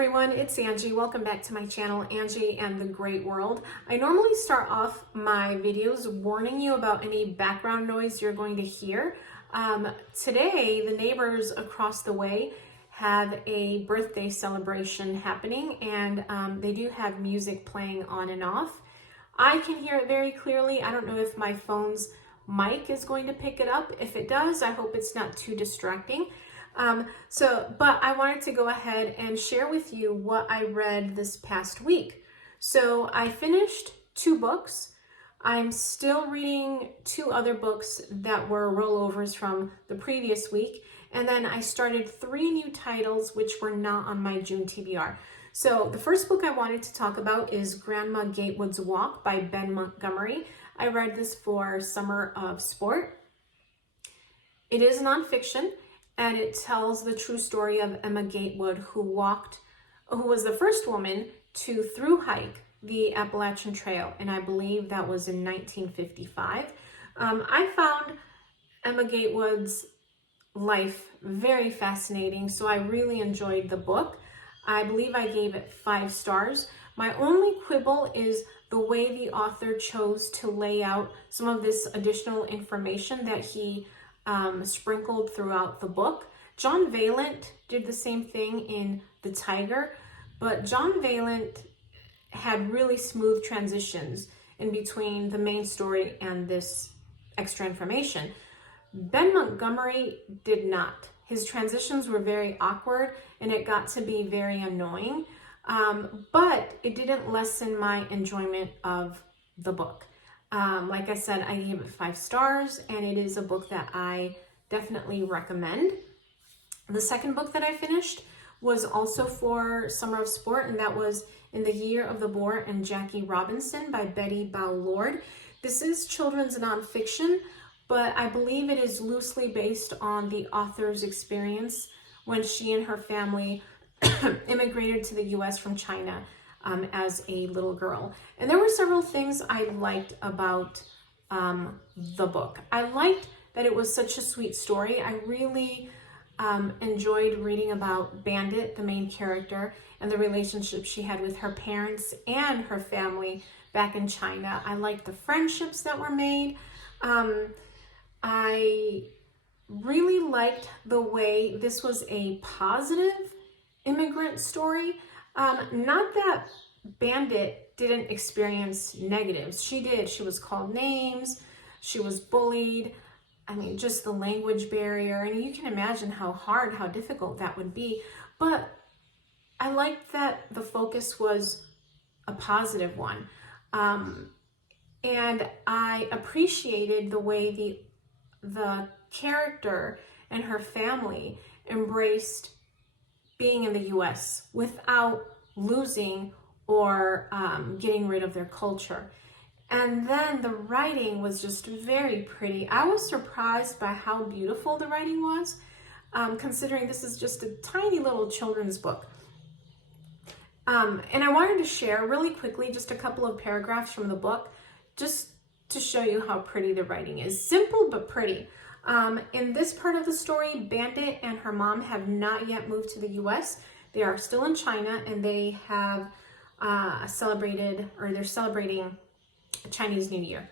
everyone, it's Angie. Welcome back to my channel, Angie and the Great World. I normally start off my videos warning you about any background noise you're going to hear. Today, the neighbors across the way have a birthday celebration happening, and they do have music playing on and off. I can hear it very clearly. I don't know if my phone's mic is going to pick it up. If it does, I hope it's not too distracting. But I wanted to go ahead and share with you what I read this past week. So I finished 2 books. I'm still reading 2 other books that were rollovers from the previous week. And then I started 3 new titles, which were not on my June TBR. So the first book I wanted to talk about is Grandma Gatewood's Walk by Ben Montgomery. I read this for Summer of Sport. It is nonfiction, and it tells the true story of Emma Gatewood, who was the first woman to through hike the Appalachian Trail, and I believe that was in 1955. I found Emma Gatewood's life very fascinating, so I really enjoyed the book. I believe I gave it 5 stars. My only quibble is the way the author chose to lay out some of this additional information that he sprinkled throughout the book. John Vaillant did the same thing in The Tiger, but John Vaillant had really smooth transitions in between the main story and this extra information. Ben Montgomery did not. His transitions were very awkward, and it got to be very annoying, but it didn't lessen my enjoyment of the book. Like I said, I gave it 5 stars, and it is a book that I definitely recommend. The second book that I finished was also for Summer of Sport, and that was In the Year of the Boar and Jackie Robinson by Betty Bow-Lord. This is children's nonfiction, but I believe it is loosely based on the author's experience when she and her family immigrated to the U.S. from China as a little girl. And there were several things I liked about the book. I liked that it was such a sweet story. I really enjoyed reading about Bandit, the main character, and the relationship she had with her parents and her family back in China. I liked the friendships that were made. I really liked the way this was a positive immigrant story. Not that Bandit didn't experience negatives. She did. She was called names. She was bullied. I mean, just the language barrier. And you can imagine how hard, how difficult that would be. But I liked that the focus was a positive one. And I appreciated the way the character and her family embraced being in the U.S. without losing or getting rid of their culture. And then the writing was just very pretty. I was surprised by how beautiful the writing was, considering this is just a tiny little children's book. And I wanted to share really quickly just a couple of paragraphs from the book, just to show you how pretty the writing is. Simple but pretty. In this part of the story, Bandit and her mom have not yet moved to the U.S. They are still in China, and they have they're celebrating Chinese New Year.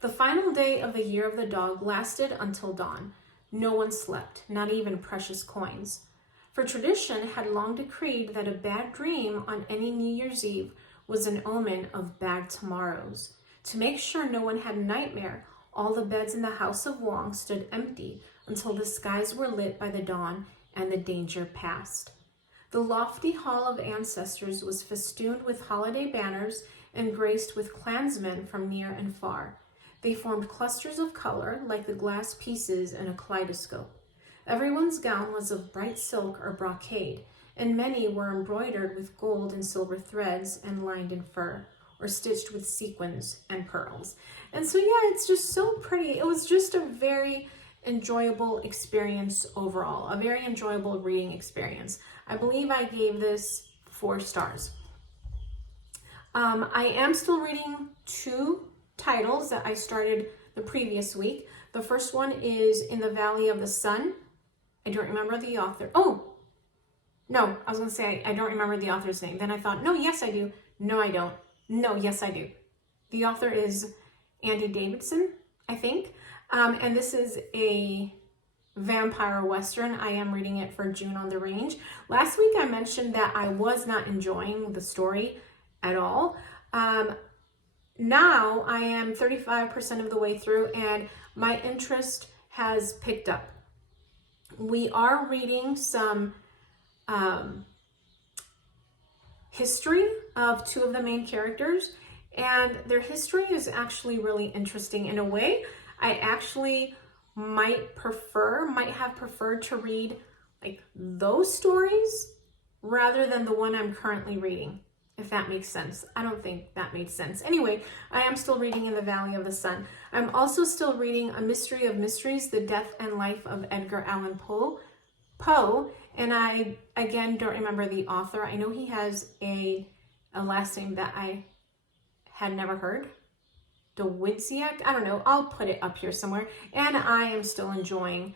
The final day of the Year of the Dog lasted until dawn. No one slept, not even precious coins. For tradition had long decreed that a bad dream on any New Year's Eve was an omen of bad tomorrows. To make sure no one had a nightmare, all the beds in the house of Wong stood empty until the skies were lit by the dawn and the danger passed. The lofty hall of ancestors was festooned with holiday banners and graced with clansmen from near and far. They formed clusters of color like the glass pieces in a kaleidoscope. Everyone's gown was of bright silk or brocade, and many were embroidered with gold and silver threads and lined in fur, or stitched with sequins and pearls. And so, yeah, it's just so pretty. It was just a very enjoyable experience overall, a very enjoyable reading experience. I believe I gave this 4 stars. I am still reading 2 titles that I started the previous week. The first one is In the Valley of the Sun. I don't remember the author. Oh, No, I was going to say, I don't remember the author's name. Then I thought, no, yes, I do. No, I don't. No, yes, I do. The author is Andy Davidson, I think. And this is a vampire western. I am reading it for June on the Range. Last week I mentioned that I was not enjoying the story at all. Now I am 35% of the way through and my interest has picked up. We are reading some history of two of the main characters, and their history is actually really interesting. In a way, I actually might have preferred to read like those stories rather than the one I'm currently reading, if that makes sense. I don't think that made sense. Anyway, I am still reading In the Valley of the Sun. I'm also still reading A Mystery of Mysteries, The Death and Life of Edgar Allan Poe. And I, again, don't remember the author. I know he has a last name that I had never heard. Dawidziak? I don't know. I'll put it up here somewhere. And I am still enjoying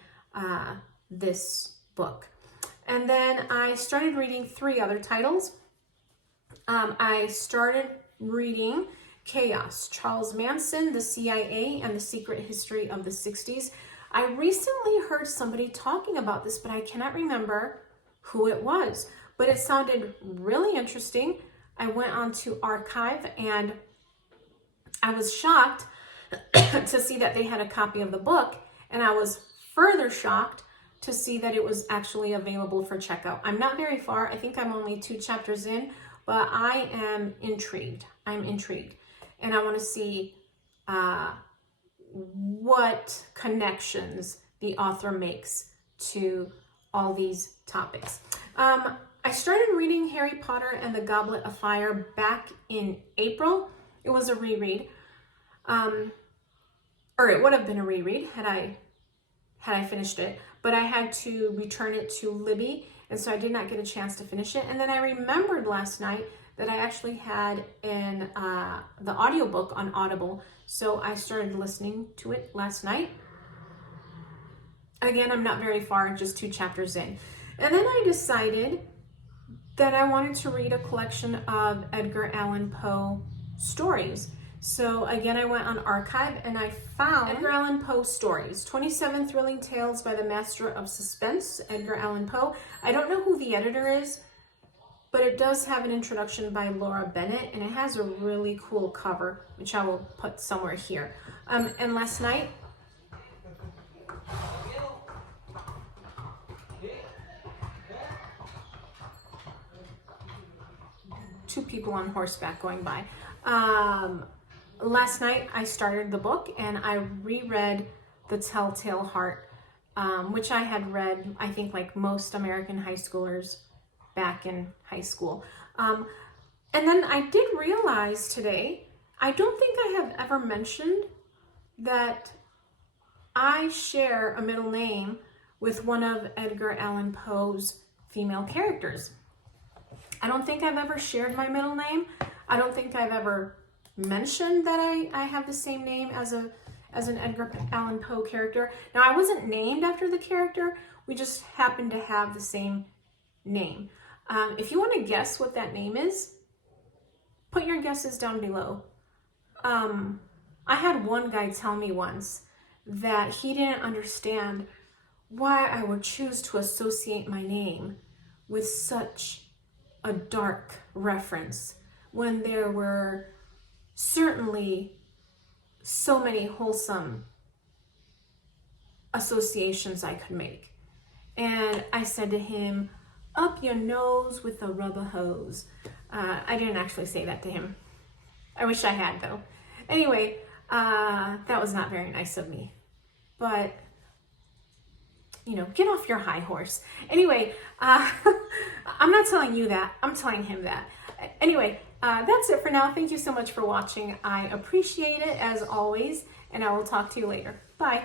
this book. And then I started reading 3 other titles. I started reading Chaos, Charles Manson, the CIA, and the Secret History of the 60s. I recently heard somebody talking about this, but I cannot remember who it was. But it sounded really interesting. I went on to Archive and I was shocked to see that they had a copy of the book, and I was further shocked to see that it was actually available for checkout. I'm not very far. I think I'm only 2 chapters in, but I am intrigued. I'm intrigued. And I want to see what connections the author makes to all these topics. I started reading Harry Potter and the Goblet of Fire back in April. It was a reread. Or it would have been a reread had I finished it, but I had to return it to Libby, and so I did not get a chance to finish it. And then I remembered last night that I actually had the audiobook on Audible, so I started listening to it last night. Again, I'm not very far, just 2 chapters in. And then I decided that I wanted to read a collection of Edgar Allan Poe stories. So again, I went on Archive and I found Edgar Allan Poe stories, 27 thrilling tales by the master of suspense, Edgar Allan Poe. I don't know who the editor is, but it does have an introduction by Laura Bennett, and it has a really cool cover, which I will put somewhere here. And last night, two people on horseback going by. Last night I started the book and I reread The Telltale Heart, which I had read, I think, like most American high schoolers back in high school. And then I did realize today, I don't think I have ever mentioned that I share a middle name with one of Edgar Allan Poe's female characters. I don't think I've ever shared my middle name. I don't think I've ever mentioned that I have the same name as an Edgar Allan Poe character. Now, I wasn't named after the character. We just happened to have the same name. If you want to guess what that name is, put your guesses down below. I had one guy tell me once that he didn't understand why I would choose to associate my name with such a dark reference when there were certainly so many wholesome associations I could make. And I said to him, "Up your nose with a rubber hose." I didn't actually say that to him. I wish I had, though. Anyway, that was not very nice of me. But, you know, get off your high horse. Anyway, I'm not telling you that. I'm telling him that. Anyway, that's it for now. Thank you so much for watching. I appreciate it as always, and I will talk to you later. Bye.